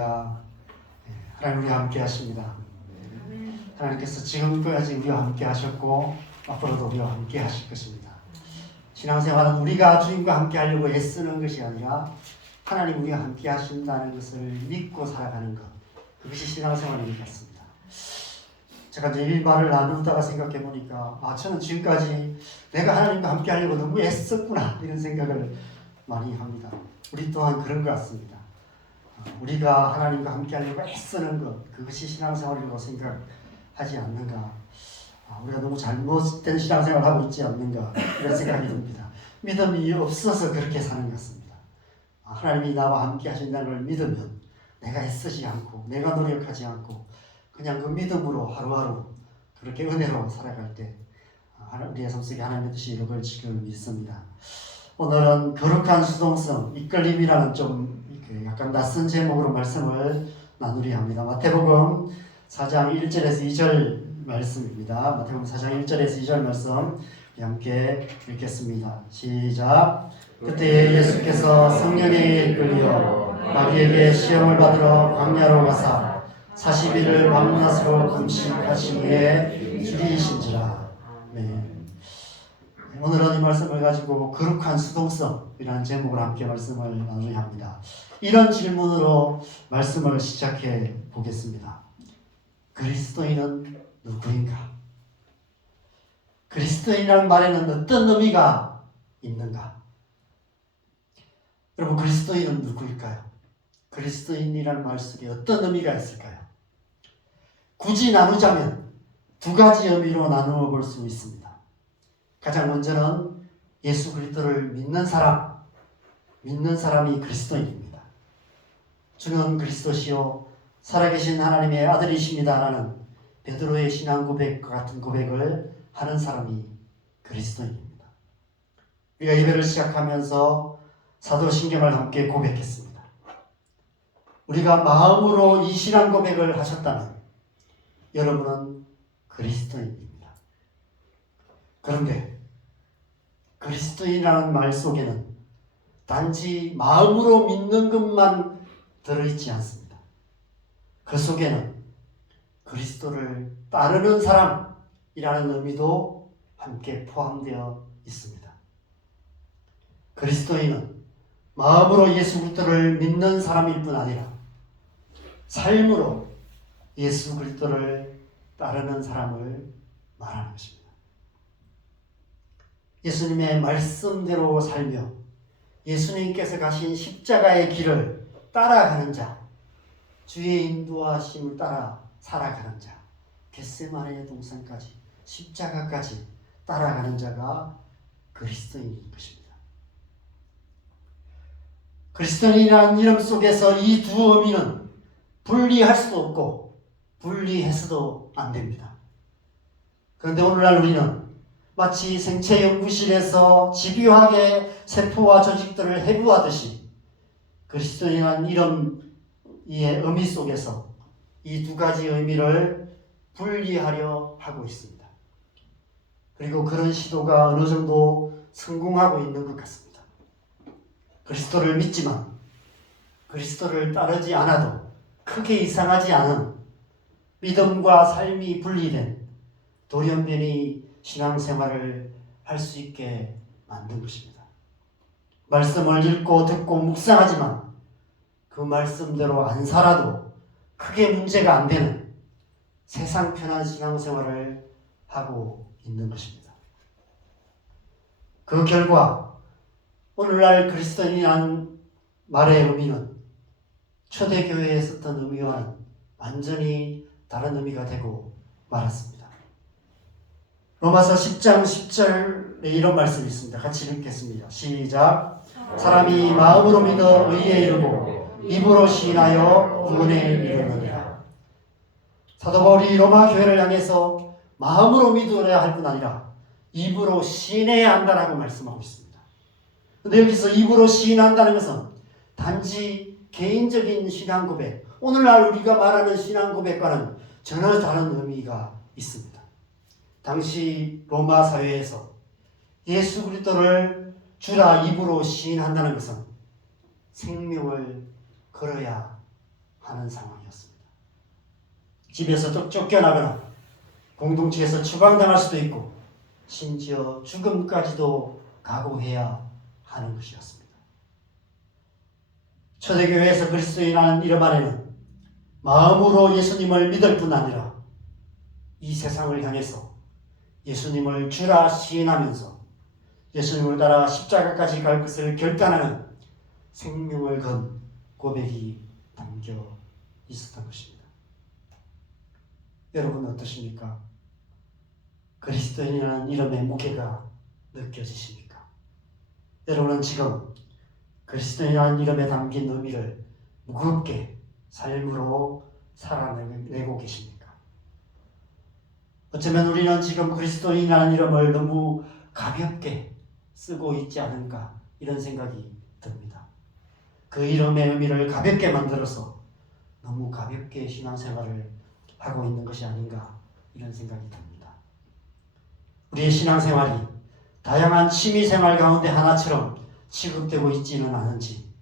할렐루야. 하나님 우리와 함께 하십니다. 하나님께서 지금까지 우리와 함께 하셨고 앞으로도 우리와 함께 하실 것입니다. 신앙생활은 우리가 주님과 함께 하려고 애쓰는 것이 아니라 하나님 우리와 함께 하신다는 것을 믿고 살아가는 것, 그것이 신앙생활인 것 같습니다. 제가 이제 이 말을 나누다가 생각해 보니까 저는 지금까지 내가 하나님과 함께 하려고 너무 애썼구나 이런 생각을 많이 합니다. 우리 또한 그런 것 같습니다. 우리가 하나님과 함께 하려고 애쓰는 것, 그것이 신앙생활이라고 생각하지 않는가. 우리가 너무 잘못된 신앙생활을 하고 있지 않는가 이런 생각이 듭니다. 믿음이 없어서 그렇게 사는 것 같습니다. 하나님이 나와 함께 하신다는 걸 믿으면 내가 애쓰지 않고 내가 노력하지 않고 그냥 그 믿음으로 하루하루 그렇게 은혜로 살아갈 때 우리의 삶 속에 하나님의 뜻이 이루어질 걸 믿습니다. 오늘은 거룩한 수동성, 이끌림이라는 좀 약간 낯선 제목으로 말씀을 나누려 합니다. 마태복음 4장 1절에서 2절 말씀입니다. 마태복음 4장 1절에서 2절 말씀 함께 읽겠습니다. 시작. 그때 예수께서 성령에 이끌려 마귀에게 시험을 받으러 광야로 가사 40일을 밤낮으로 금식하신 후에 줄이신지라. 오늘은 이 말씀을 가지고 거룩한 수동성이라는 제목으로 함께 말씀을 나누려 합니다. 이런 질문으로 말씀을 시작해 보겠습니다. 그리스도인은 누구인가? 그리스도인이라는 말에는 어떤 의미가 있는가? 여러분, 그리스도인은 누구일까요? 그리스도인이라는 말 속에 어떤 의미가 있을까요? 굳이 나누자면 두 가지 의미로 나누어 볼 수 있습니다. 가장 먼저는 예수 그리스도를 믿는 사람이 그리스도인입니다. 주는 그리스도시요 살아계신 하나님의 아들이십니다라는 베드로의 신앙 고백과 같은 고백을 하는 사람이 그리스도인입니다. 우리가 예배를 시작하면서 사도신경을 함께 고백했습니다. 우리가 마음으로 이 신앙 고백을 하셨다면 여러분은 그리스도인입니다. 그런데 그리스도인이라는 말 속에는 단지 마음으로 믿는 것만 들어있지 않습니다. 그 속에는 그리스도를 따르는 사람이라는 의미도 함께 포함되어 있습니다. 그리스도인은 마음으로 예수 그리스도를 믿는 사람일 뿐 아니라 삶으로 예수 그리스도를 따르는 사람을 말하는 것입니다. 예수님의 말씀대로 살며 예수님께서 가신 십자가의 길을 따라가는 자, 주의 인도하심을 따라 살아가는 자, 겟세마네 동산까지 십자가까지 따라가는 자가 그리스도인인 것입니다. 그리스도인이라는 이름 속에서 이 두 의미는 분리할 수도 없고 분리해서도 안 됩니다. 그런데 오늘날 우리는 마치 생체 연구실에서 집요하게 세포와 조직들을 해부하듯이 그리스도인이라는 이름의 의미 속에서 이 두 가지 의미를 분리하려 하고 있습니다. 그리고 그런 시도가 어느 정도 성공하고 있는 것 같습니다. 그리스도를 믿지만 그리스도를 따르지 않아도 크게 이상하지 않은 믿음과 삶이 분리된 돌연변이 신앙생활을 할 수 있게 만든 것입니다. 말씀을 읽고 듣고 묵상하지만 그 말씀대로 안 살아도 크게 문제가 안 되는 세상 편한 신앙생활을 하고 있는 것입니다. 그 결과 오늘날 그리스도인이라는 말의 의미는 초대교회에 썼던 의미와는 완전히 다른 의미가 되고 말았습니다. 로마서 10장 10절에 이런 말씀이 있습니다. 같이 읽겠습니다. 시작. 사람이 마음으로 믿어 의에 이르고 입으로 시인하여 구원에 이르느니라. 사도 바울이 로마 교회를 향해서 마음으로 믿어야 할 뿐 아니라 입으로 시인해야 한다라고 말씀하고 있습니다. 그런데 여기서 입으로 시인한다는 것은 단지 개인적인 신앙 고백, 오늘날 우리가 말하는 신앙 고백과는 전혀 다른 의미가 있습니다. 당시 로마 사회에서 예수 그리스도를 주라 입으로 시인한다는 것은 생명을 걸어야 하는 상황이었습니다. 집에서 쫓겨나거나 공동체에서 추방당할 수도 있고 심지어 죽음까지도 각오해야 하는 것이었습니다. 초대교회에서 그리스도인이라는 이름 안에는 마음으로 예수님을 믿을 뿐 아니라 이 세상을 향해서 예수님을 주라 시인하면서 예수님을 따라 십자가까지 갈 것을 결단하는 생명을 건 고백이 담겨 있었던 것입니다. 여러분 어떠십니까? 그리스도인이라는 이름의 무게가 느껴지십니까? 여러분은 지금 그리스도인이라는 이름에 담긴 의미를 무겁게 삶으로 살아내고 계십니까? 어쩌면 우리는 지금 그리스도인이라는 이름을 너무 가볍게 쓰고 있지 않은가 이런 생각이 듭니다. 그 이름의 의미를 가볍게 만들어서 너무 가볍게 신앙생활을 하고 있는 것이 아닌가 이런 생각이 듭니다. 우리의 신앙생활이 다양한 취미생활 가운데 하나처럼 취급되고 있지는 않은지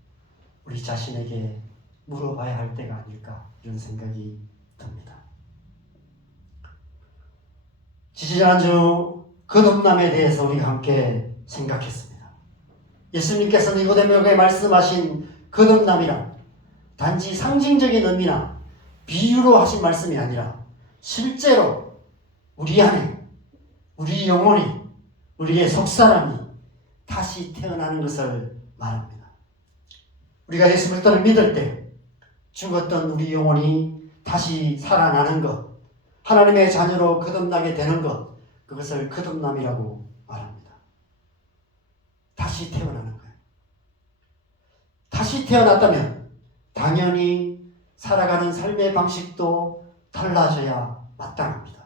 우리 자신에게 물어봐야 할 때가 아닐까 이런 생각이 듭니다. 지지난주 거듭남에 대해서 우리가 함께 생각했습니다. 예수님께서 니고데모에게 말씀하신 거듭남이란 단지 상징적인 의미나 비유로 하신 말씀이 아니라 실제로 우리 안에 우리 영혼이 우리의 속사람이 다시 태어나는 것을 말합니다. 우리가 예수 그리스도를 믿을 때 죽었던 우리 영혼이 다시 살아나는 것, 하나님의 자녀로 거듭나게 되는 것, 그것을 거듭남이라고 말합니다. 다시 태어나는 거예요. 다시 태어났다면 당연히 살아가는 삶의 방식도 달라져야 마땅합니다.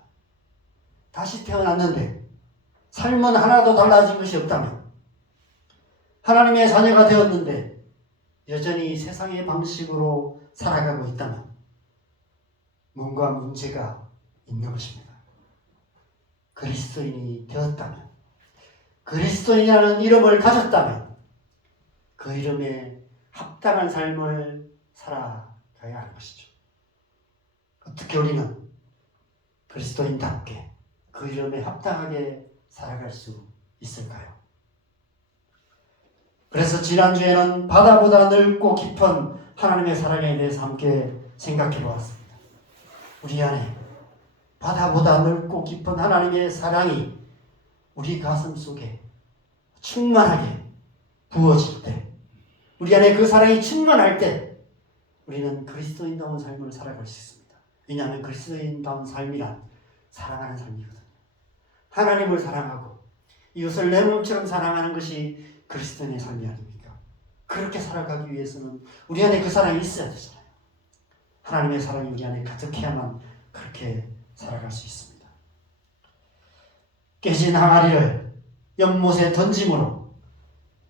다시 태어났는데 삶은 하나도 달라진 것이 없다면, 하나님의 자녀가 되었는데 여전히 세상의 방식으로 살아가고 있다면 뭔가 문제가 있는 것입니다. 그리스도인이 되었다면, 그리스도인이라는 이름을 가졌다면 그 이름에 합당한 삶을 살아가야 하는 것이죠. 어떻게 우리는 그리스도인답게 그 이름에 합당하게 살아갈 수 있을까요? 그래서 지난주에는 바다보다 넓고 깊은 하나님의 사랑에 대해서 함께 생각해 보았습니다. 우리 안에 바다보다 넓고 깊은 하나님의 사랑이 우리 가슴 속에 충만하게 부어질 때, 우리 안에 그 사랑이 충만할 때 우리는 그리스도인다운 삶을 살아갈 수 있습니다. 왜냐하면 그리스도인다운 삶이란 사랑하는 삶이거든요. 하나님을 사랑하고 이웃을 내 몸처럼 사랑하는 것이 그리스도인의 삶이 아닙니까? 그렇게 살아가기 위해서는 우리 안에 그 사랑이 있어야 되잖아요. 하나님의 사랑이 우리 안에 가득해야만 그렇게 살아갈 수 있습니다. 깨진 항아리를 연못에 던짐으로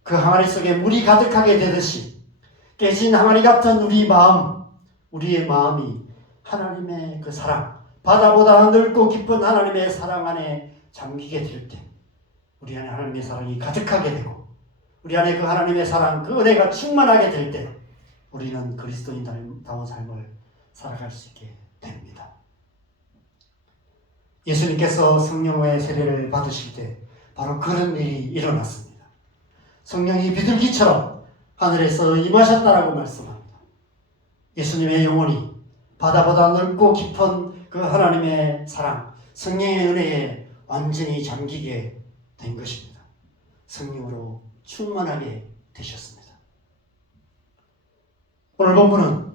그 항아리 속에 물이 가득하게 되듯이 깨진 항아리 같은 우리 마음, 우리의 마음이 하나님의 그 사랑, 바다보다 넓고 깊은 하나님의 사랑 안에 잠기게 될 때 우리 안에 하나님의 사랑이 가득하게 되고 우리 안에 그 하나님의 사랑, 그 은혜가 충만하게 될 때 우리는 그리스도인다운 삶을 살아갈 수 있게 됩니다. 예수님께서 성령의 세례를 받으실 때 바로 그런 일이 일어났습니다. 성령이 비둘기처럼 하늘에서 임하셨다라고 말씀합니다. 예수님의 영혼이 바다보다 넓고 깊은 그 하나님의 사랑, 성령의 은혜에 완전히 잠기게 된 것입니다. 성령으로 충만하게 되셨습니다. 오늘 본문은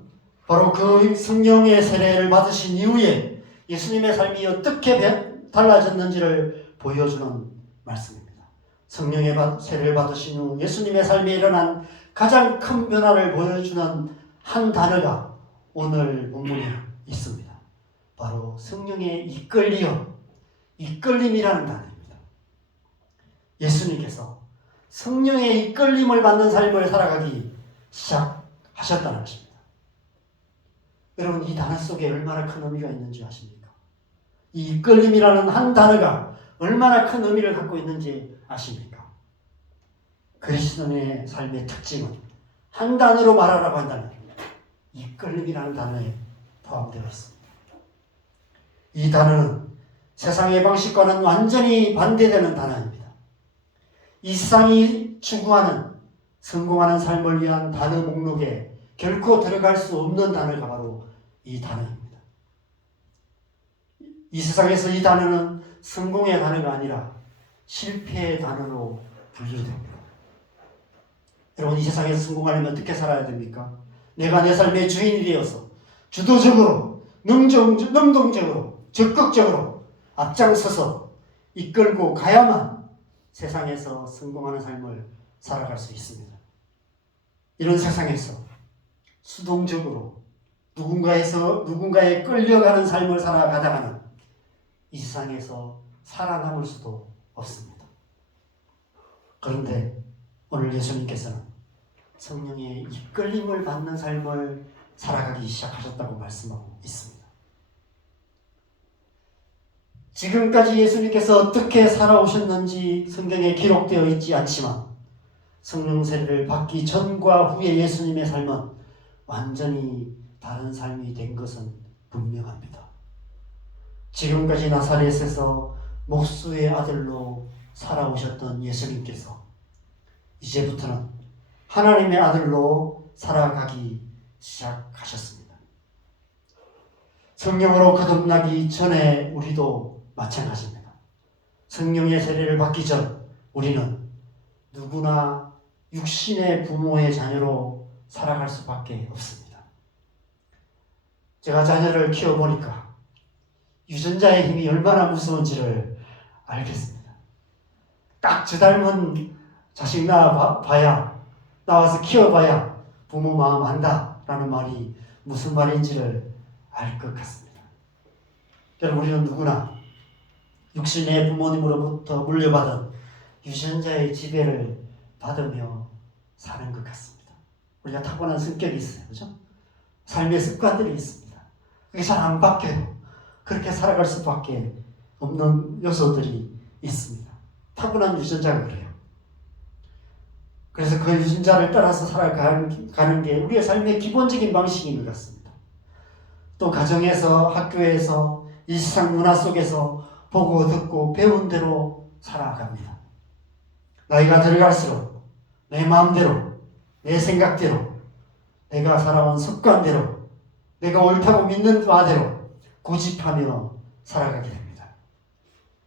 바로 그 성령의 세례를 받으신 이후에 예수님의 삶이 어떻게 달라졌는지를 보여주는 말씀입니다. 성령의 세례를 받으신 후 예수님의 삶에 일어난 가장 큰 변화를 보여주는 한 단어가 오늘 본문에 있습니다. 바로 성령의 이끌림이라는 단어입니다. 예수님께서 성령의 이끌림을 받는 삶을 살아가기 시작하셨다는 것입니다. 여러분, 이 단어 속에 얼마나 큰 의미가 있는지 아십니까? 이 이끌림이라는 한 단어가 얼마나 큰 의미를 갖고 있는지 아십니까? 그리스도인의 삶의 특징은 한 단어로 말하라고 한다면 이끌림이라는 단어에 포함되어 있습니다. 이 단어는 세상의 방식과는 완전히 반대되는 단어입니다. 이 세상이 추구하는 성공하는 삶을 위한 단어 목록에 결코 들어갈 수 없는 단어가 바로 이 단어입니다. 이 세상에서 이 단어는 성공의 단어가 아니라 실패의 단어로 분류됩니다. 여러분, 이 세상에서 성공하려면 어떻게 살아야 됩니까? 내가 내 삶의 주인이 되어서 주도적으로, 능동적으로, 적극적으로 앞장서서 이끌고 가야만 세상에서 성공하는 삶을 살아갈 수 있습니다. 이런 세상에서 수동적으로 누군가에 끌려가는 삶을 살아가다가는 이 세상에서 살아남을 수도 없습니다. 그런데 오늘 예수님께서는 성령의 이끌림을 받는 삶을 살아가기 시작하셨다고 말씀하고 있습니다. 지금까지 예수님께서 어떻게 살아오셨는지 성경에 기록되어 있지 않지만 성령 세례를 받기 전과 후의 예수님의 삶은 완전히 다른 삶이 된 것은 분명합니다. 지금까지 나사렛에서 목수의 아들로 살아오셨던 예수님께서 이제부터는 하나님의 아들로 살아가기 시작하셨습니다. 성령으로 거듭나기 전에 우리도 마찬가지입니다. 성령의 세례를 받기 전 우리는 누구나 육신의 부모의 자녀로 살아갈 수밖에 없습니다. 제가 자녀를 키워보니까 유전자의 힘이 얼마나 무서운지를 알겠습니다. 딱 저 닮은 자식 나와서 키워봐야 부모 마음 안다라는 말이 무슨 말인지를 알 것 같습니다. 여러분, 우리는 누구나 육신의 부모님으로부터 물려받은 유전자의 지배를 받으며 사는 것 같습니다. 우리가 타고난 성격이 있어요. 그죠? 삶의 습관들이 있습니다. 그게 잘 안 바뀌어요. 그렇게 살아갈 수밖에 없는 요소들이 있습니다. 타고난 유전자가 그래요. 그래서 그 유전자를 따라서 살아가는 게 우리의 삶의 기본적인 방식인 것 같습니다. 또 가정에서, 학교에서, 이 세상 문화 속에서 보고 듣고 배운 대로 살아갑니다. 나이가 들어갈수록 내 마음대로, 내 생각대로, 내가 살아온 습관대로, 내가 옳다고 믿는 바대로 고집하며 살아가게 됩니다.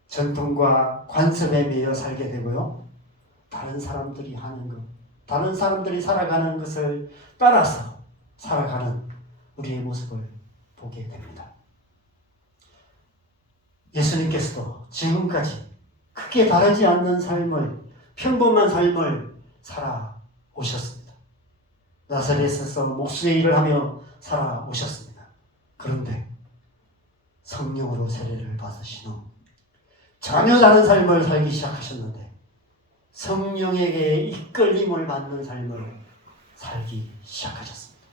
전통과 관습에 매여 살게 되고요. 다른 사람들이 하는 것, 다른 사람들이 살아가는 것을 따라서 살아가는 우리의 모습을 보게 됩니다. 예수님께서도 지금까지 크게 다르지 않는 삶을, 평범한 삶을 살아오셨습니다. 나사렛에서 목수의 일을 하며 살아오셨습니다. 그런데 성령으로 세례를 받으신 후 전혀 다른 삶을 살기 시작하셨는데 성령에게 이끌림을 받는 삶을 살기 시작하셨습니다.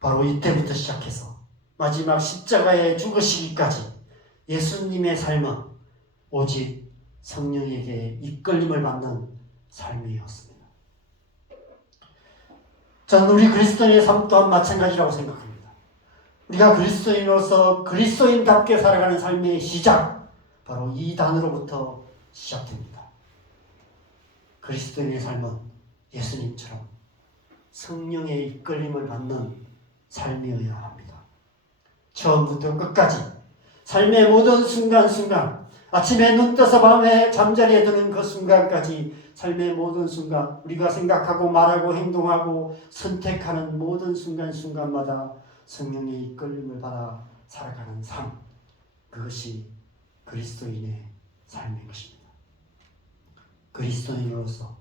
바로 이때부터 시작해서 마지막 십자가에 죽으시기까지 예수님의 삶은 오직 성령에게 이끌림을 받는 삶이었습니다. 저는 우리 그리스도인의 삶 또한 마찬가지라고 생각합니다. 우리가 그리스도인으로서 그리스도인답게 살아가는 삶의 시작, 바로 이 단어로부터 시작됩니다. 그리스도인의 삶은 예수님처럼 성령의 이끌림을 받는 삶이어야 합니다. 처음부터 끝까지 삶의 모든 순간순간, 아침에 눈 떠서 밤에 잠자리에 드는 그 순간까지 삶의 모든 순간, 우리가 생각하고 말하고 행동하고 선택하는 모든 순간순간마다 성령의 이끌림을 받아 살아가는 삶, 그것이 그리스도인의 삶인 것입니다. 그리스도인으로서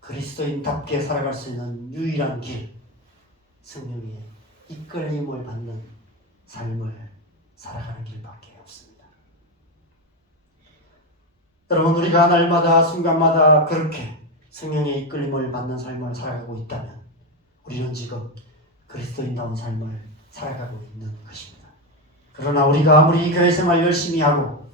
그리스도인답게 살아갈 수 있는 유일한 길, 성령의 이끌림을 받는 삶을 살아가는 길밖에 없습니다. 여러분, 우리가 날마다 순간마다 그렇게 성령의 이끌림을 받는 삶을 살아가고 있다면 우리는 지금 그리스도인다운 삶을 살아가고 있는 것입니다. 그러나 우리가 아무리 교회 생활 열심히 하고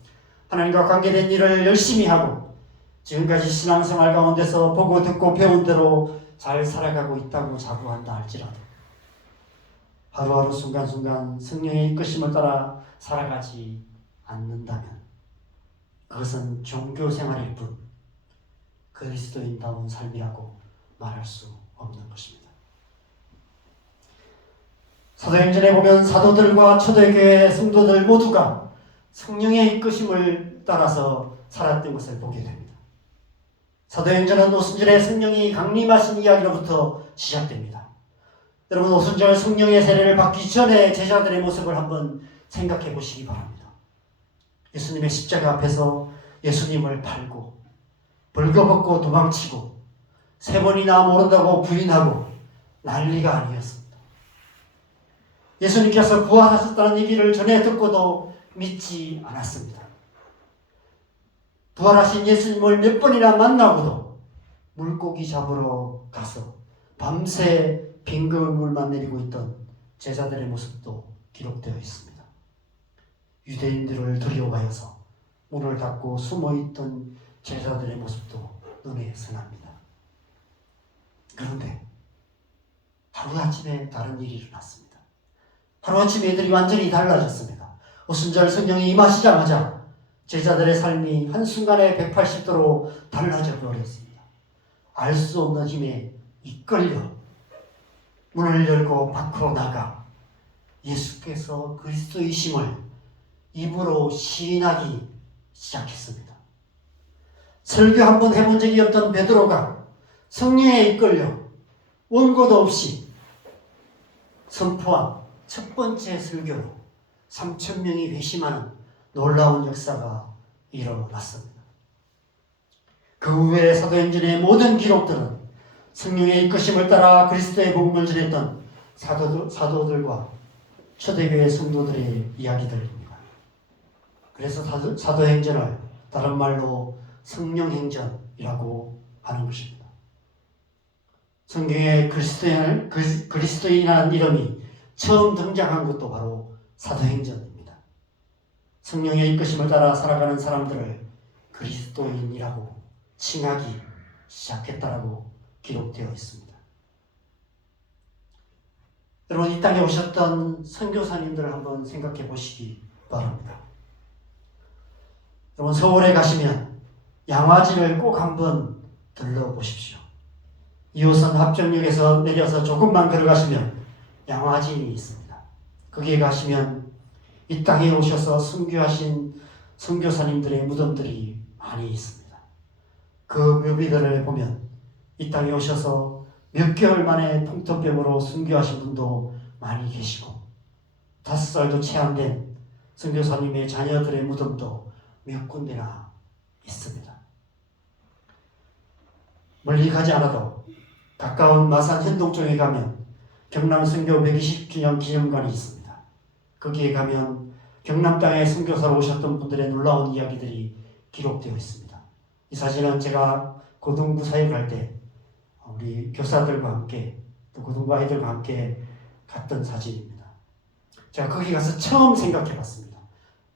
하나님과 관계된 일을 열심히 하고 지금까지 신앙생활 가운데서 보고 듣고 배운 대로 잘 살아가고 있다고 자부한다 할지라도 하루하루 순간순간 성령의 이끄심을 따라 살아가지 않는다면 그것은 종교 생활일 뿐 그리스도인다운 삶이라고 말할 수 없는 것입니다. 사도행전에 보면 사도들과 초대교회 성도들 모두가 성령의 이끄심을 따라서 살았던 것을 보게 됩니다. 사도행전은 오순절에 성령이 강림하신 이야기로부터 시작됩니다. 여러분, 오순절 성령의 세례를 받기 전에 제자들의 모습을 한번 생각해 보시기 바랍니다. 예수님의 십자가 앞에서 예수님을 팔고 벌거벗고 도망치고 3번이나 모른다고 부인하고 난리가 아니었습니다. 예수님께서 부활하셨다는 얘기를 전해 듣고도 믿지 않았습니다. 부활하신 예수님을 몇 번이나 만나고도 물고기 잡으러 가서 밤새 빙글물만 내리고 있던 제자들의 모습도 기록되어 있습니다. 유대인들을 두려워하여서 문을 닫고 숨어있던 제자들의 모습도 눈에 선합니다. 그런데 하루아침에 다른 일이 일어났습니다. 하루아침에 애들이 완전히 달라졌습니다. 오순절 성령이 임하시자마자 제자들의 삶이 한순간에 180도로 달라져 버렸습니다. 알 수 없는 힘에 이끌려 문을 열고 밖으로 나가 예수께서 그리스도이심을 입으로 시인하기 시작했습니다. 설교 한번 해본 적이 없던 베드로가 성령에 이끌려 원고도 없이 선포한 첫 번째 설교로 3,000명이 회심하는 놀라운 역사가 일어났습니다. 그 후에 사도행전의 모든 기록들은 성령의 이끄심을 따라 그리스도의 복음을 전했던 사도들과 초대교회 성도들의 이야기들입니다. 그래서 사도행전을 다른 말로 성령행전이라고 하는 것입니다. 성경에 그리스도인이라는 이름이 처음 등장한 것도 바로 사도행전입니다. 성령의 이끄심을 따라 살아가는 사람들을 그리스도인이라고 칭하기 시작했다라고 기록되어 있습니다. 여러분, 이 땅에 오셨던 선교사님들을 한번 생각해 보시기 바랍니다. 여러분, 서울에 가시면 양화진을 꼭 한번 들러보십시오. 2호선 합정역에서 내려서 조금만 걸어가시면 양화진이 있습니다. 거기에 가시면 이 땅에 오셔서 선교하신 선교사님들의 무덤들이 많이 있습니다. 그 묘비들을 보면 이 땅에 오셔서 몇 개월 만에 풍토병으로 선교하신 분도 많이 계시고 5살도 채 안 된 선교사님의 자녀들의 무덤도 몇 군데나 있습니다. 멀리 가지 않아도 가까운 마산 현동쪽에 가면 경남 선교 120주년 기념관이 있습니다. 거기에 가면 경남 땅에 선교사로 오셨던 분들의 놀라운 이야기들이 기록되어 있습니다. 이 사진은 제가 고등부 사역할 때 우리 교사들과 함께 또 고등부 아이들과 함께 갔던 사진입니다. 제가 거기 가서 처음 생각해 봤습니다.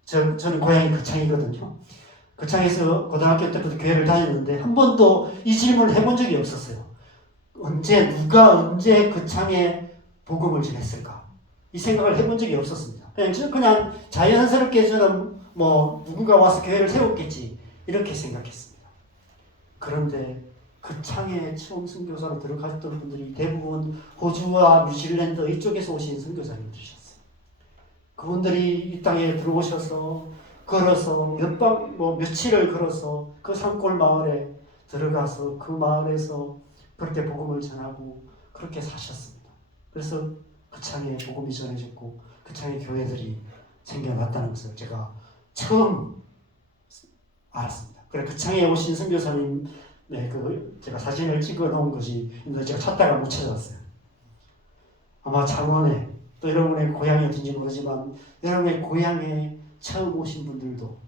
저는 고향이 거창이거든요. 거창에서 고등학교 때부터 교회를 다녔는데 한 번도 이 질문을 해본 적이 없었어요. 누가 언제 거창에 복음을 전했을까? 이 생각을 해본 적이 없었습니다. 그냥 자연스럽게 저는 누군가 와서 교회를 세웠겠지 이렇게 생각했습니다. 그런데 거창에 처음 선교사로 들어갔던 분들이 대부분 호주와 뉴질랜드 이쪽에서 오신 선교사님들이셨어요. 그분들이 이 땅에 들어오셔서 걸어서 며칠을 걸어서 그 산골 마을에 들어가서 그 마을에서 그렇게 복음을 전하고 그렇게 사셨습니다. 그래서 거창에 복음이 전해졌고 거창에 교회들이 생겨났다는 것을 제가 처음 알았습니다. 그래 거창에 오신 선교사님 제가 사진을 찍어 놓은 것이 있는데 제가 찾다가 못 찾았어요. 아마 창원에 또 여러분의 고향이 어딘지 모르지만 여러분의 고향에 처음 오신 분들도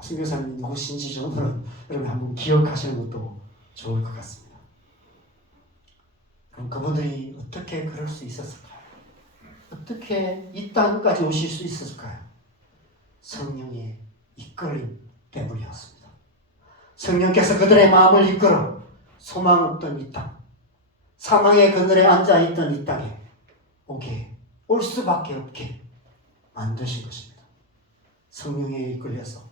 선교사님 누구신지 정도는 여러분이 한번 기억하시는 것도 좋을 것 같습니다. 그럼 그분들이 어떻게 그럴 수 있었을까요? 어떻게 이 땅까지 오실 수 있었을까요? 성령의 이끌림 때문이었습니다. 성령께서 그들의 마음을 이끌어 소망 없던 이 땅, 사망의 그늘에 앉아있던 이 땅에 오게 올 수밖에 없게 만드신 것입니다. 성령에 이끌려서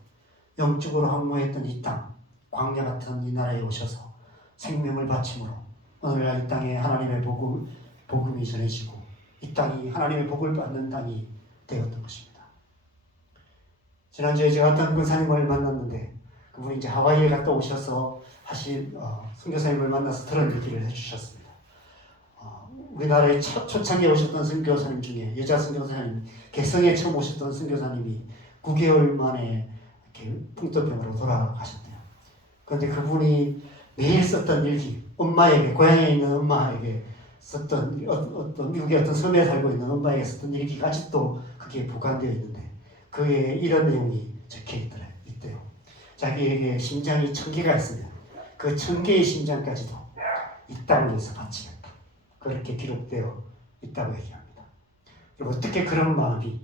영적으로 항모했던 이 땅, 광야 같은 이 나라에 오셔서 생명을 바침으로 오늘날 이 땅에 하나님의 복음이 전해지고 이 땅이 하나님의 복을 받는 땅이 되었던 것입니다. 지난주에 제가 어떤 권사님을 만났는데 그분이 이제 하와이에 갔다 오셔서 하신 선교사님을 만나서 들은 얘기를 해주셨습니다. 우리나라에 초창기에 오셨던 선교사님 중에 여자 선교사님, 개성에 처음 오셨던 선교사님이 9개월 만에 이렇게 풍토병으로 돌아가셨대요. 그런데 그분이 매일 썼던 일기, 엄마에게, 고향에 있는 엄마에게 썼던 어떤 미국의 어떤 섬에 살고 있는 엄마에게 썼던 일기가 아직도 그게 보관되어 있는데 그에 이런 내용이 적혀 있대요. 자기에게 심장이 1000개가 있으면 그 1000개의 심장까지도 이 땅 위에서 바치겠다. 그렇게 기록되어 있다고 얘기합니다. 그리고 어떻게 그런 마음이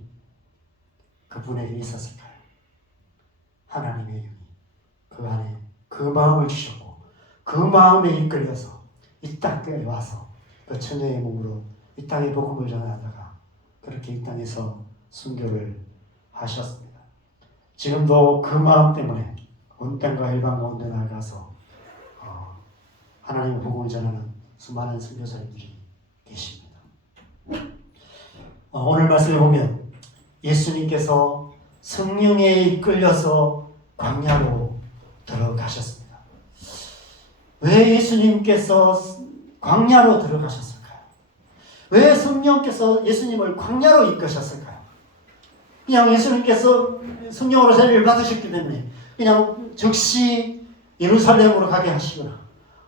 그분에게 있었을까요? 하나님의 영이 그 안에 그 마음을 주셨고 그 마음에 이끌려서 이 땅에 와서 그 처녀의 몸으로 이 땅의 복음을 전하다가 그렇게 이 땅에서 순교를 하셨습니다. 지금도 그 마음 때문에 온 땅과 일반 가운데 나가서 하나님의 복음을 전하는 수많은 선교사님들이 계십니다. 오늘 말씀에 보면 예수님께서 성령에 이끌려서 광야로 들어가셨습니다. 왜 예수님께서 광야로 들어가셨을까요? 왜 성령께서 예수님을 광야로 이끄셨을까요? 그냥 예수님께서 성령으로 세례를 받으셨기 때문에 그냥 즉시 예루살렘으로 가게 하시거나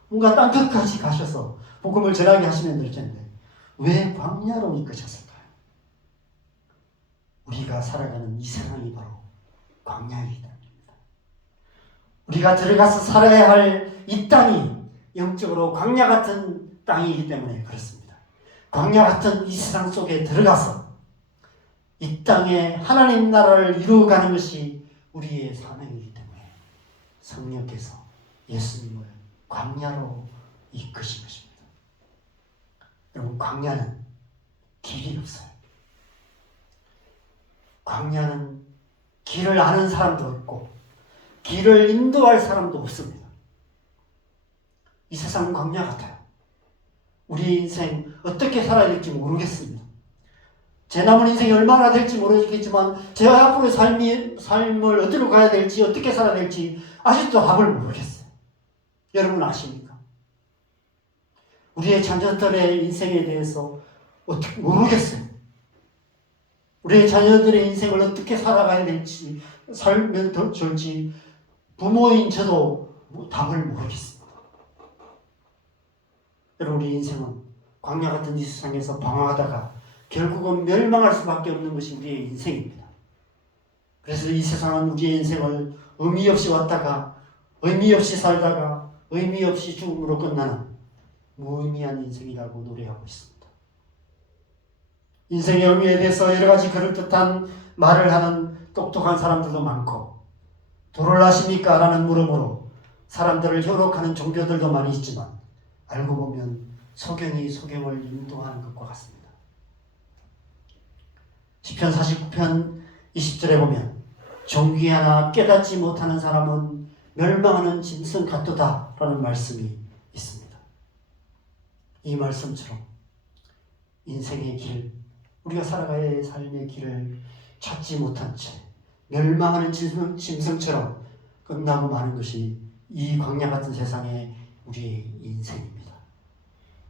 뭔가 땅 끝까지 가셔서 복음을 전하게 하시면 될 텐데 왜 광야로 이끄셨을까요? 우리가 살아가는 이 세상이 바로 광야이기 때문입니다. 우리가 들어가서 살아야 할 이 땅이 영적으로 광야 같은 땅이기 때문에 그렇습니다. 광야 같은 이 세상 속에 들어가서 이 땅에 하나님 나라를 이루어가는 것이 우리의 사명이기 때문에 성령께서 예수님을 광야로 이끄신 것입니다. 여러분, 광야는 길이 없어요. 광야는 길을 아는 사람도 없고 길을 인도할 사람도 없습니다. 이 세상은 광야 같아요. 우리 인생 어떻게 살아야 될지 모르겠습니다. 제 남은 인생이 얼마나 될지 모르겠지만 제 앞으로의 삶을 어디로 가야 될지 어떻게 살아야 될지 아직도 답을 모르겠어요. 여러분 아십니까? 우리의 자녀들의 인생에 대해서 어떻게 모르겠어요. 우리의 자녀들의 인생을 어떻게 살아가야 될지 살면 좋을지 부모인 저도 답을 모르겠습니다. 여러분 우리 인생은 광야 같은 이 세상에서 방황하다가 결국은 멸망할 수밖에 없는 것이 우리의 인생입니다. 그래서 이 세상은 우리의 인생을 의미 없이 왔다가 의미 없이 살다가 의미 없이 죽음으로 끝나는 무의미한 인생이라고 노래하고 있습니다. 인생의 의미에 대해서 여러 가지 그럴듯한 말을 하는 똑똑한 사람들도 많고 도를 아십니까? 라는 물음으로 사람들을 현혹하는 종교들도 많이 있지만 알고 보면 소경이 소경을 인도하는 것과 같습니다. 시편 49편 20절에 보면 종기 하나 깨닫지 못하는 사람은 멸망하는 짐승 같도다 라는 말씀이 있습니다. 이 말씀처럼 인생의 길, 우리가 살아가야 할 삶의 길을 찾지 못한 채 멸망하는 짐승처럼 끝나고 마는 것이 이 광야 같은 세상의 우리의 인생입니다.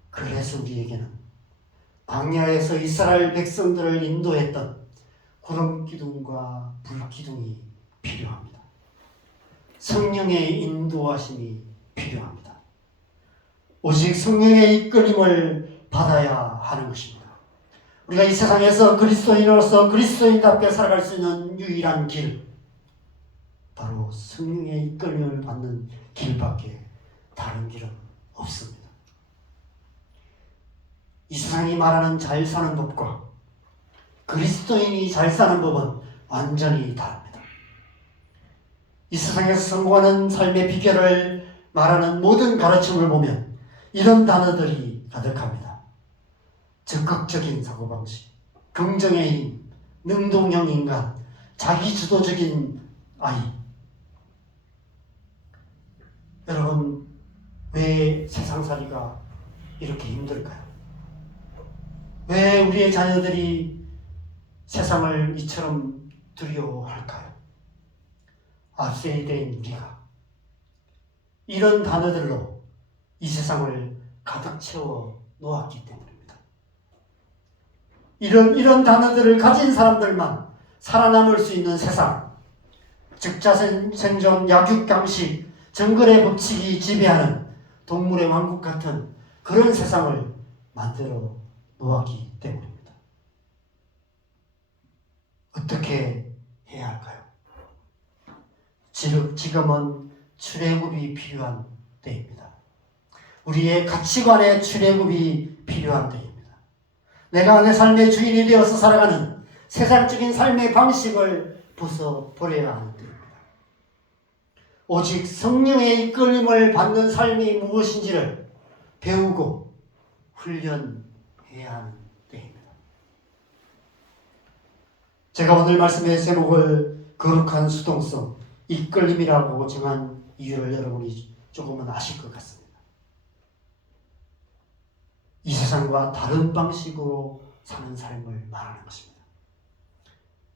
그래서 우리에게는 광야에서 이스라엘 백성들을 인도했던 구름 기둥과 불 기둥이 필요합니다. 성령의 인도하심이 필요합니다. 오직 성령의 이끌림을 받아야 하는 것입니다. 우리가 이 세상에서 그리스도인으로서 그리스도인답게 살아갈 수 있는 유일한 길, 바로 성령의 이끌림을 받는 길밖에 다른 길은 없습니다. 이 세상이 말하는 잘 사는 법과 그리스도인이 잘 사는 법은 완전히 다릅니다. 이 세상에서 성공하는 삶의 비결을 말하는 모든 가르침을 보면 이런 단어들이 가득합니다. 적극적인 사고방식, 긍정의 힘, 능동형 인간, 자기주도적인 아이. 여러분, 왜 세상살이가 이렇게 힘들까요? 왜 우리의 자녀들이 세상을 이처럼 두려워할까요? 앞세대인 우리가 이런 단어들로 이 세상을 가득 채워 놓았기 때문입니다. 이런 단어들을 가진 사람들만 살아남을 수 있는 세상, 적자생존, 약육강식, 정글의 법칙이 지배하는 동물의 왕국 같은 그런 세상을 만들어 놓았기 때문입니다. 어떻게 해야 할까요? 지금은 출애굽이 필요한 때입니다. 우리의 가치관의 출애굽이 필요한 때입니다. 내가 내 삶의 주인이 되어서 살아가는 세상적인 삶의 방식을 벗어버려야 하는 때입니다. 오직 성령의 이끌림을 받는 삶이 무엇인지를 배우고 훈련해야 하는 때입니다. 제가 오늘 말씀의 제목을 거룩한 수동성, 이끌림이라고 정한 이유를 여러분이 조금은 아실 것 같습니다. 이 세상과 다른 방식으로 사는 삶을 말하는 것입니다.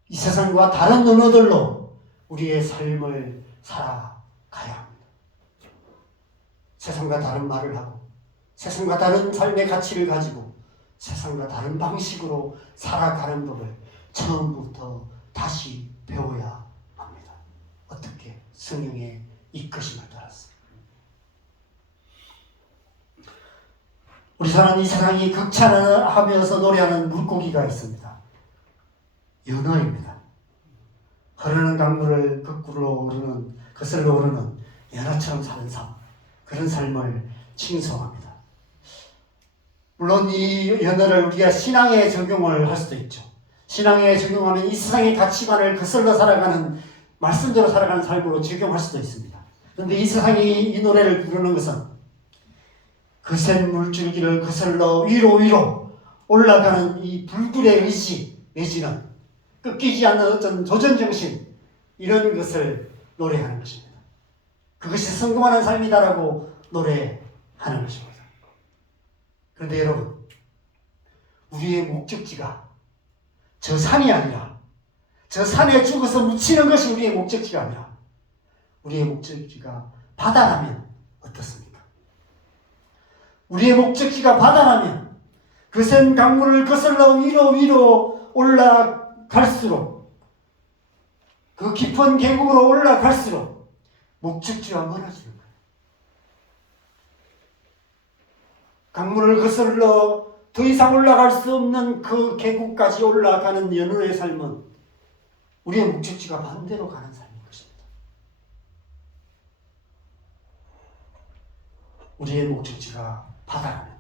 이 세상과 다른 언어들로 우리의 삶을 살아가야 합니다. 세상과 다른 말을 하고 세상과 다른 삶의 가치를 가지고 세상과 다른 방식으로 살아가는 법을 처음부터 다시 배워야 합니다. 어떻게? 성령의 이끄심을 따라서. 우리 사는 이 세상이 극찬하면서 노래하는 물고기가 있습니다. 연어입니다. 흐르는 강물을 거슬러 오르는 연어처럼 사는 삶, 그런 삶을 칭송합니다. 물론 이 연어를 우리가 신앙에 적용을 할 수도 있죠. 신앙에 적용하면 이 세상의 가치관을 거슬러 살아가는, 말씀대로 살아가는 삶으로 적용할 수도 있습니다. 그런데 이 세상이 이 노래를 부르는 것은 거센 물줄기를 거슬러 위로 올라가는 이 불굴의 의지 내지는 꺾이지 않는 어떤 도전정신, 이런 것을 노래하는 것입니다. 그것이 성공하는 삶이다라고 노래하는 것입니다. 그런데 여러분, 우리의 목적지가 저 산이 아니라, 저 산에 죽어서 묻히는 것이 우리의 목적지가 아니라 우리의 목적지가 바다라면 어떻습니까? 우리의 목적지가 바다라면 거센 강물을 거슬러 위로 올라갈수록, 그 깊은 계곡으로 올라갈수록 목적지와 멀어지는 거예요. 강물을 거슬러 더 이상 올라갈 수 없는 그 계곡까지 올라가는 연어의 삶은 우리의 목적지가 반대로 가는 삶인 것입니다. 우리의 목적지가 바다라면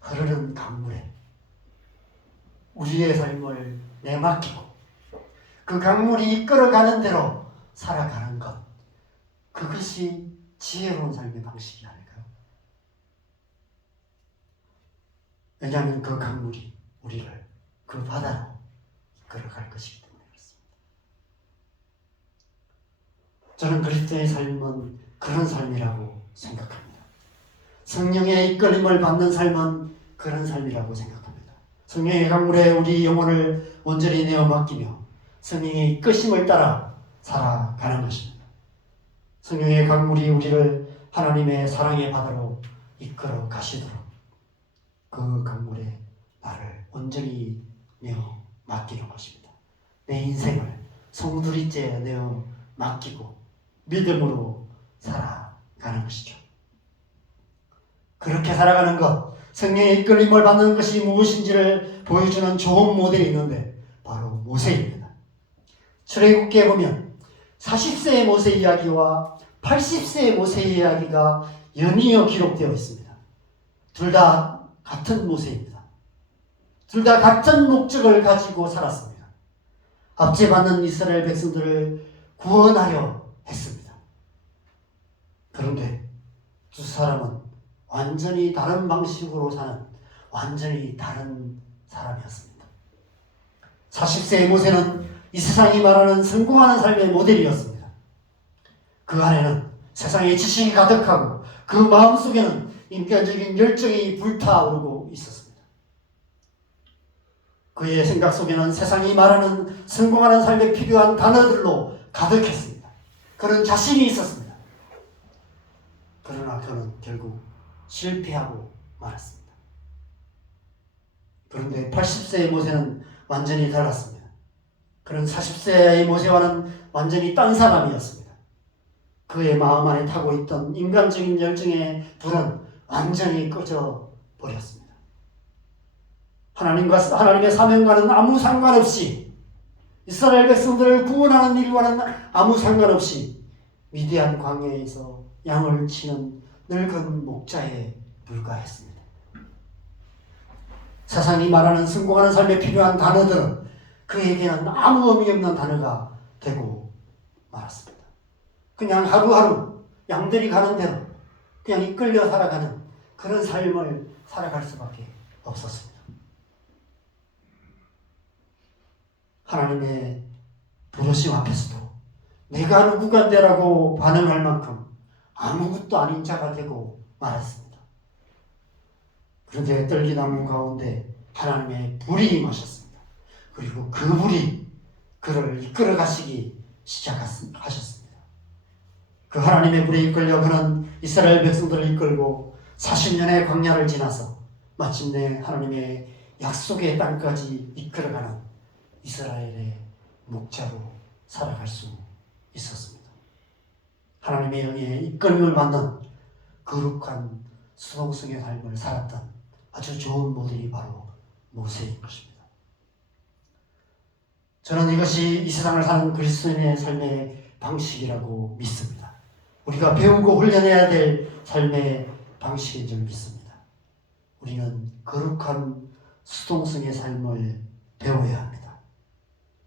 흐르는 강물에 우리의 삶을 내맡기고 그 강물이 이끌어가는 대로 살아가는 것, 그것이 지혜로운 삶의 방식이 아닐까요? 왜냐하면 그 강물이 우리를 그 바다로 이끌어갈 것이기 때문에 그렇습니다. 저는 그리스도의 삶은 그런 삶이라고 생각합니다. 성령의 이끌림을 받는 삶은 그런 삶이라고 생각합니다. 성령의 강물에 우리 영혼을 온전히 내어 맡기며 성령의 이끄심을 따라 살아가는 것입니다. 성령의 강물이 우리를 하나님의 사랑의 바다로 이끌어 가시도록 그 강물에 나를 온전히 내어 맡기는 것입니다. 내 인생을 송두리째 내어 맡기고 믿음으로 살아가는 것이죠. 그렇게 살아가는 것, 성령의 이끌림을 받는 것이 무엇인지를 보여주는 좋은 모델이 있는데 바로 모세입니다. 출애굽기에 보면 40세의 모세 이야기와 80세의 모세 이야기가 연이어 기록되어 있습니다. 둘 다 같은 모세입니다. 둘 다 같은 목적을 가지고 살았습니다. 압제받는 이스라엘 백성들을 구원하려 했습니다. 그런데 두 사람은 완전히 다른 방식으로 사는 완전히 다른 사람이었습니다. 40세의 모세는 이 세상이 말하는 성공하는 삶의 모델이었습니다. 그 안에는 세상의 지식이 가득하고 그 마음속에는 인간적인 열정이 불타오르고 있었습니다. 그의 생각 속에는 세상이 말하는 성공하는 삶에 필요한 단어들로 가득했습니다. 그런 자신이 있었습니다. 그러나 그는 결국 실패하고 말았습니다. 그런데 80세의 모세는 완전히 달랐습니다. 그는 40세의 모세와는 완전히 딴 사람이었습니다. 그의 마음 안에 타고 있던 인간적인 열정의 불은 완전히 꺼져 버렸습니다. 하나님의 사명과는 아무 상관없이, 이스라엘 백성들을 구원하는 일과는 아무 상관없이 위대한 광야에서 양을 치는 늙은 목자에 불과했습니다. 세상이 말하는 성공하는 삶에 필요한 단어들은 그에게는 아무 의미 없는 단어가 되고 말았습니다. 그냥 하루하루 양들이 가는 대로 그냥 이끌려 살아가는 그런 삶을 살아갈 수밖에 없었습니다. 하나님의 부르심 앞에서도 내가 누구간데라고 반응할 만큼 아무것도 아닌 자가 되고 말았습니다. 그런데 떨기나무 가운데 하나님의 불이 임하셨습니다. 그리고 그 불이 그를 이끌어 가시기 시작하셨습니다. 그 하나님의 불에 이끌려 그는 이스라엘 백성들을 이끌고 40년의 광야를 지나서 마침내 하나님의 약속의 땅까지 이끌어가는 이스라엘의 목자로 살아갈 수 있었습니다. 하나님의 영에 이끌림을 받는 거룩한 수동성의 삶을 살았던 아주 좋은 모델이 바로 모세인 것입니다. 저는 이것이 이 세상을 사는 그리스도인의 삶의 방식이라고 믿습니다. 우리가 배우고 훈련해야 될 삶의 방식인 줄 믿습니다. 우리는 거룩한 수동성의 삶을 배워야 합니다.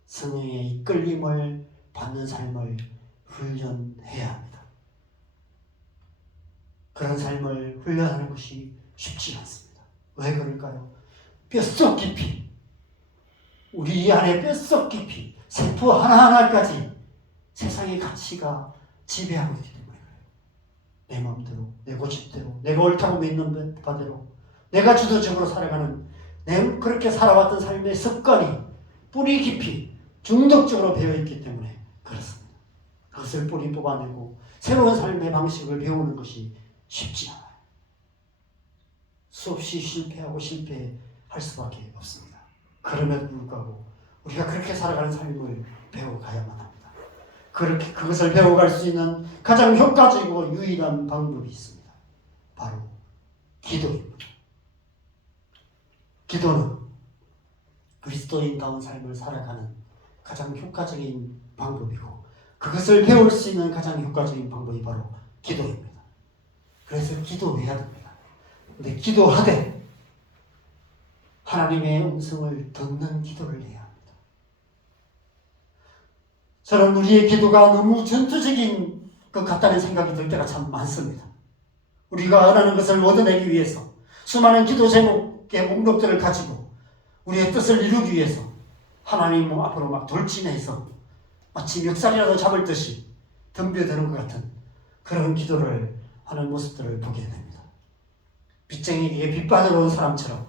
성령의 이끌림을 받는 삶을 훈련해야 합니다. 그런 삶을 훈련하는 것이 쉽지 않습니다. 왜 그럴까요? 뼛속 깊이, 우리 안에 뼛속 깊이 세포 하나하나까지 세상의 가치가 지배하고 있기 때문에 그래요. 내 마음대로, 내 고집대로, 내가 옳다고 믿는 바대로 내가 주도적으로 살아가는, 그렇게 살아왔던 삶의 습관이 뿌리 깊이 중독적으로 배어있기 때문에 그렇습니다. 그것을 뿌리 뽑아내고 새로운 삶의 방식을 배우는 것이 쉽지 않아요. 수없이 실패하고 실패할 수밖에 없습니다. 그럼에도 불구하고 우리가 그렇게 살아가는 삶을 배워가야만 합니다. 그것을 배워갈 수 있는 가장 효과적이고 유일한 방법이 있습니다. 바로 기도입니다. 기도는 그리스도인다운 삶을 살아가는 가장 효과적인 방법이고 그것을 배울 수 있는 가장 효과적인 방법이 바로 기도입니다. 그래서 기도해야 됩니다. 근데 기도하되 하나님의 음성을 듣는 기도를 해야 합니다. 저는 우리의 기도가 너무 전투적인 것 같다는 생각이 들 때가 참 많습니다. 우리가 원하는 것을 얻어내기 위해서 수많은 기도 제목의 목록들을 가지고 우리의 뜻을 이루기 위해서 하나님 앞으로 막 돌진해서 마치 멱살이라도 잡을 듯이 덤벼드는 것 같은 그런 기도를 하는 모습들을 보게 됩니다. 빚쟁이에게 빚받으러 온 사람처럼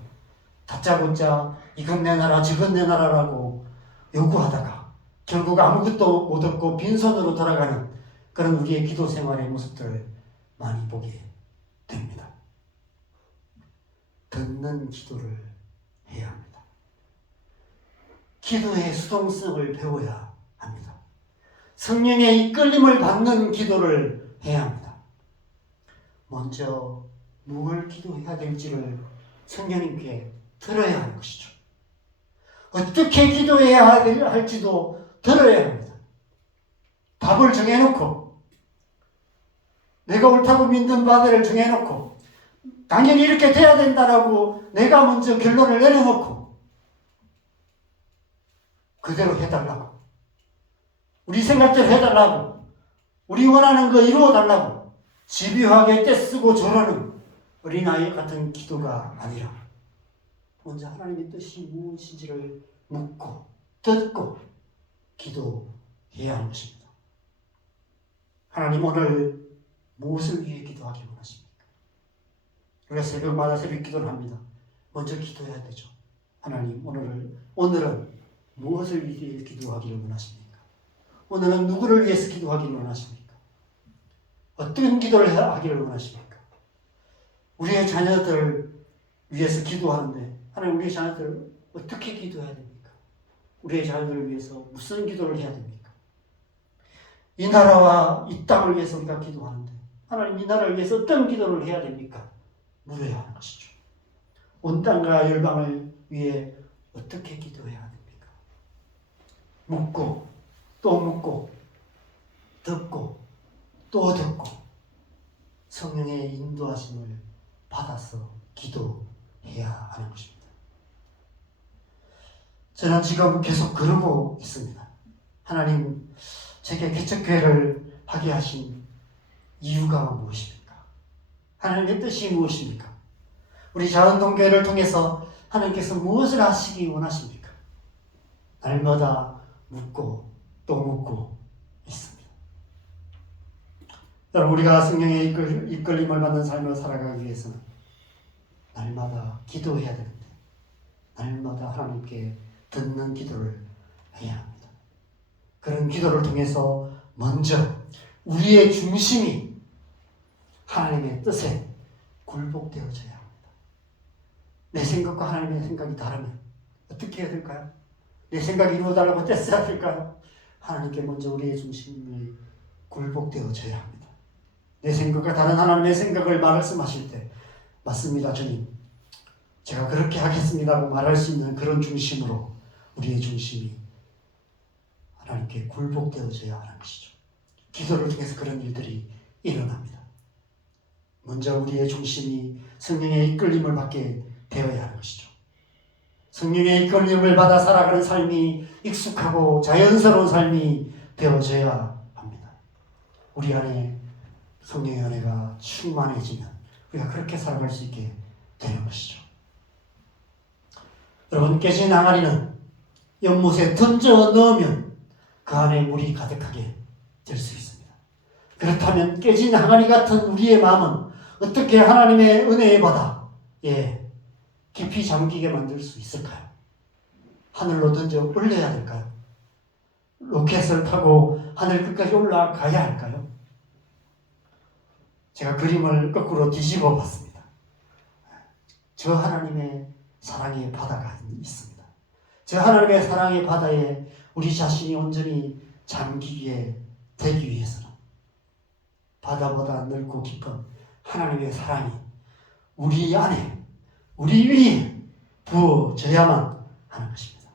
다짜고짜 이건 내 나라 저건 내 나라라고 요구하다가 결국 아무것도 못 얻고 빈손으로 돌아가는 그런 우리의 기도 생활의 모습들을 많이 보게 됩니다. 듣는 기도를 해야 합니다. 기도의 수동성을 배워야 합니다. 성령의 이끌림을 받는 기도를 해야 합니다. 먼저 뭘 기도해야 될지를 성령님께 들어야 하는 것이죠. 어떻게 기도해야 할지도 들어야 합니다. 답을 정해놓고 내가 옳다고 믿는 바들을 정해놓고 당연히 이렇게 돼야 된다라고 내가 먼저 결론을 내려놓고 그대로 해달라고, 우리 생각대로 해달라고, 우리 원하는 거 이루어달라고 집요하게 떼쓰고 저러는 어린아이 같은 기도가 아니라 먼저 하나님의 뜻이 무엇인지를 묻고 듣고 기도해야 하는 것입니다. 하나님 오늘 무엇을 위해 기도하기 원하십니까? 우리가 새벽마다 새벽 기도를 합니다. 먼저 기도해야 되죠. 하나님 오늘은 무엇을 위해 기도하기를 원하십니까? 오늘은 누구를 위해서 기도하기를 원하십니까? 어떤 기도를 하기를 원하십니까? 우리의 자녀들을 위해서 기도하는데 하나님 우리의 자녀들을 어떻게 기도해야 됩니까? 우리의 자녀들을 위해서 무슨 기도를 해야 됩니까? 이 나라와 이 땅을 위해서 우리가 기도하는데 하나님 이 나라를 위해서 어떤 기도를 해야 됩니까? 물어야 하는 것이죠. 온 땅과 열방을 위해 어떻게 기도해야 됩니까? 묻고 또 묻고 듣고 또 듣고 성령의 인도하심을 받아서 기도해야 하는 것입니다. 저는 지금 계속 그러고 있습니다. 하나님 제게 개척교회를 하게 하신 이유가 무엇입니까? 하나님의 뜻이 무엇입니까? 우리 자은동교회를 통해서 하나님께서 무엇을 하시기 원하십니까? 날마다 묻고 또 묻고 있습니다. 여러분 우리가 성령의 이끌림을 받는 삶을 살아가기 위해서는 날마다 기도해야 되는데 날마다 하나님께 듣는 기도를 해야 합니다. 그런 기도를 통해서 먼저 우리의 중심이 하나님의 뜻에 굴복되어져야 합니다. 내 생각과 하나님의 생각이 다르면 어떻게 해야 될까요? 내 생각이 이루어달라고 떼써야 될까요? 하나님께 먼저 우리의 중심이 굴복되어져야 합니다. 내 생각과 다른 하나님의 생각을 말씀하실 때 맞습니다 주님, 제가 그렇게 하겠습니다고 말할 수 있는 그런 중심으로 우리의 중심이 하나님께 굴복되어져야 하는 것이죠. 기도를 통해서 그런 일들이 일어납니다. 먼저 우리의 중심이 성령의 이끌림을 받게 되어야 하는 것이죠. 성령의 이끌림을 받아 살아가는 삶이 익숙하고 자연스러운 삶이 되어져야 합니다. 우리 안에 성령의 은혜가 충만해지면 우리가 그렇게 살아갈 수 있게 되는 것이죠. 여러분 깨진 항아리는 연못에 던져 넣으면 그 안에 물이 가득하게 될 수 있습니다. 그렇다면 깨진 항아리 같은 우리의 마음은 어떻게 하나님의 은혜의 바다에 깊이 잠기게 만들 수 있을까요? 하늘로 던져 올려야 될까요? 로켓을 타고 하늘 끝까지 올라가야 할까요? 제가 그림을 거꾸로 뒤집어 봤습니다. 저 하나님의 사랑의 바다가 있습니다. 저 하나님의 사랑의 바다에 우리 자신이 온전히 잠기게 되기 위해서는 바다보다 넓고 깊은 하나님의 사랑이 우리 안에, 우리 위에 부어져야만 하는 것입니다.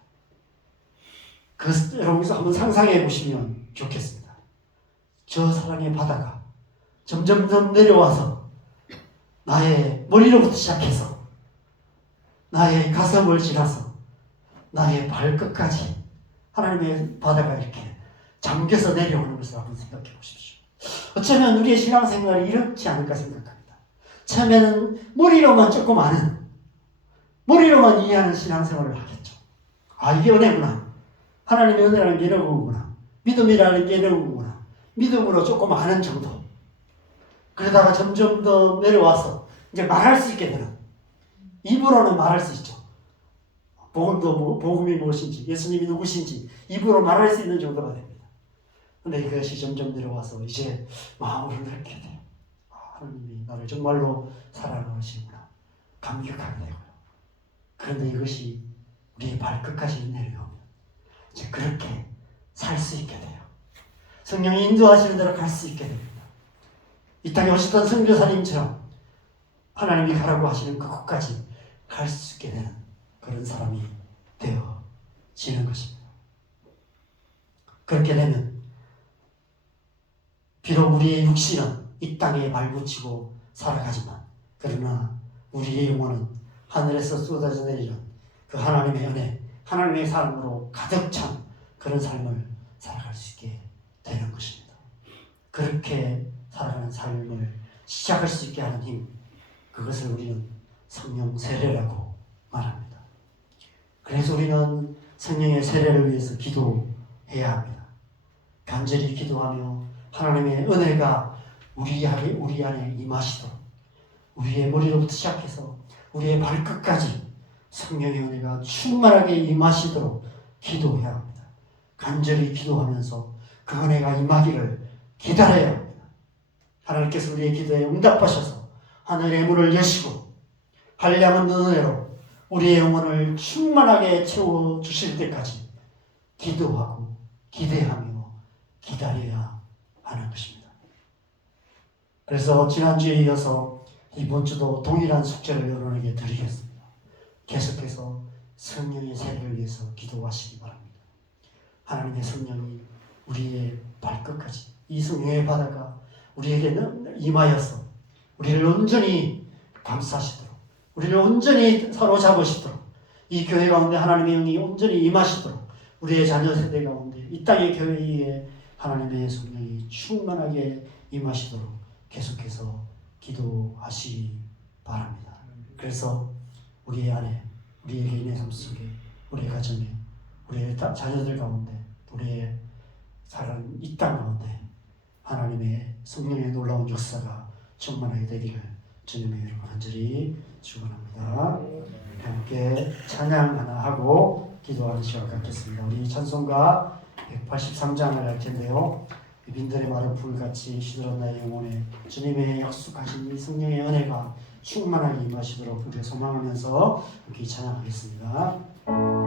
여러분께서 한번 상상해 보시면 좋겠습니다. 저 사랑의 바다가 점점점 내려와서 나의 머리로부터 시작해서 나의 가슴을 지나서 나의 발끝까지 하나님의 바다가 이렇게 잠겨서 내려오는 것을 한번 생각해 보십시오. 어쩌면 우리의 신앙생활이 이렇지 않을까 생각합니다. 처음에는 머리로만 조금 아는, 머리로만 이해하는 신앙생활을 하겠죠. 아, 이게 은혜구나. 하나님의 은혜라는 게 이런 거구나. 믿음이라는 게 이런 거구나. 믿음으로 조금 아는 정도. 그러다가 점점 더 내려와서 이제 말할 수 있게 되는, 입으로는 말할 수 있죠. 복음이 무엇인지, 예수님이 누구신지 입으로 말할 수 있는 정도가 됩니다. 그런데 이것이 점점 내려와서 이제 마음으로 느끼게 돼요. 하나님이 나를 정말로 사랑하시구나. 감격하게 되고요. 그런데 이것이 우리의 발끝까지 내려오면 이제 그렇게 살 수 있게 돼요. 성령이 인도하시는 대로 갈 수 있게 됩니다. 이 땅에 오셨던 선교사님처럼 하나님이 가라고 하시는 그곳까지 갈 수 있게 되는 그런 사람이 되어지는 것입니다. 그렇게 되면 비록 우리의 육신은 이 땅에 발붙이고 살아가지만 그러나 우리의 영혼은 하늘에서 쏟아져 내리는 그 하나님의 은혜, 하나님의 삶으로 가득 찬 그런 삶을 살아갈 수 있게 되는 것입니다. 그렇게 살아가는 삶을 시작할 수 있게 하는 힘, 그것을 우리는 성령 세례라고 말합니다. 그래서 우리는 성령의 세례를 위해서 기도해야 합니다. 간절히 기도하며 하나님의 은혜가 우리 안에 임하시도록 우리의 머리로부터 시작해서 우리의 발끝까지 성령의 은혜가 충만하게 임하시도록 기도해야 합니다. 간절히 기도하면서 그 은혜가 임하기를 기다려야 합니다. 하나님께서 우리의 기도에 응답하셔서 하늘의 문을 여시고 한량한 은혜로 우리의 영혼을 충만하게 채워주실 때까지 기도하고 기대하며 기다려야 하는 것입니다. 그래서 지난주에 이어서 이번 주도 동일한 숙제를 여러분에게 드리겠습니다. 계속해서 성령의 세례를 위해서 기도하시기 바랍니다. 하나님의 성령이 우리의 발끝까지 이 성령의 바다가 우리에게 임하여서 우리를 온전히 감싸시도록 우리를 온전히 사로잡으시도록 이 교회 가운데 하나님의 영이 온전히 임하시도록 우리의 자녀 세대 가운데 이 땅의 교회에 하나님의 성령이 충만하게 임하시도록 계속해서 기도하시기 바랍니다. 그래서 우리의 안에 우리의 개인의 삶 속에 우리의 가정에 우리의 자녀들 가운데 우리의 살아가는 이 땅 가운데 하나님의 성령의 놀라운 역사가 충만하게 되기를 주님의 이름으로 간절히 축원합니다. 함께 찬양 하나 하고 기도하는 시간 갖겠습니다. 우리 찬송가 183장을 할 텐데요. 빈들의 마른 불같이 시들은 나의 영혼에 주님의 약속하신 이 성령의 은혜가 충만하게 임하시도록 우리가 소망하면서 함께 찬양하겠습니다.